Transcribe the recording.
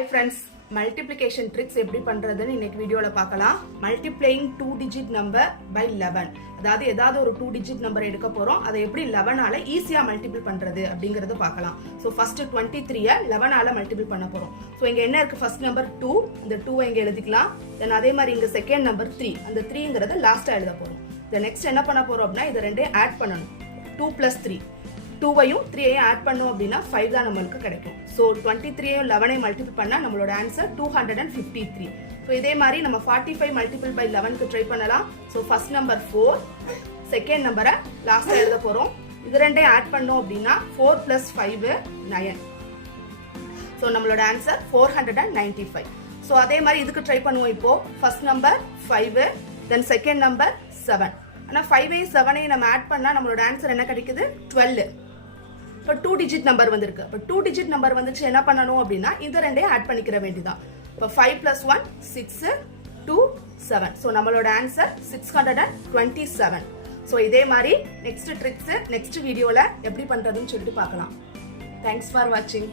Hi friends, multiplication tricks எப்படி பண்றதுன்னு இன்னைக்கு வீடியோல பார்க்கலாம். Multiplying 2 digit number by 11. அதாவது ஏதாவது ஒரு 2 digit number எடுக்க போறோம். அதை எப்படி 11 ஆல ஈஸியா மல்டிபிள் பண்றது அப்படிங்கறத பார்க்கலாம். சோ ஃபர்ஸ்ட் 23 11 ஆல மல்டிபிள் பண்ண போறோம். சோ இங்க என்ன இருக்கு? ஃபர்ஸ்ட் நம்பர் 2, இந்த 2 இங்க எழுதிக்கலாம். தென் அதே மாதிரி இங்க செகண்ட் நம்பர் 3, அந்த 3ங்கறத லாஸ்டா எழுத போறோம். தென் நெக்ஸ்ட் என்ன பண்ண போறோம் அப்படினா இத ரெண்டையும் ஆட் பண்ணனும். 2 + 3 2வையும் 3ஐயும் ஆட் பண்ணோம் அப்படினா 5 தான் நமக்கு கிடைக்கும். சோ 23ஐயும் 11ஐயும் மல்டிபிள் பண்ணா நம்மளோட ஆன்சர் 253. சோ இதே மாதிரி நம்ம 45 மல்டிபிள் பை 11 க்கு ட்ரை பண்ணலாம். சோ ஃபர்ஸ்ட் நம்பர் 4, செகண்ட் நம்பரை லாஸ்டா எழுத போறோம். இது ரெண்டையும் ஆட் பண்ணோம் அப்படினா 4 + 5 9. சோ நம்மளோட ஆன்சர் 495. சோ அதே மாதிரி இதுக்கு ட்ரை பண்ணுவோம். இப்போ first number 5, then second number 7. ஆனா 5ஐயும் 7ஐயும் நம்ம ஆட் பண்ணா நம்மளோட ஆன்சர் என்ன கிடைக்குது? 12. இப்போ 2 டிஜிட் நம்பர் வந்திருக்கு. இப்போ 2 டிஜிட் நம்பர் வந்துச்சு என்ன பண்ணணும் அப்படின்னா இந்த ரெண்டையும் ஆட் பண்ணிக்கிற வேண்டியதான். இப்போ 5 + 1 6 2 7. ஸோ நம்மளோட ஆன்சர் 627. ஸோ இதே மாதிரி நெக்ஸ்ட் ட்ரிக்ஸ் நெக்ஸ்ட் வீடியோவில் எப்படி பண்ணுறதுன்னு சொல்லிட்டு பார்க்கலாம். தேங்க்ஸ் ஃபார் வாட்சிங்.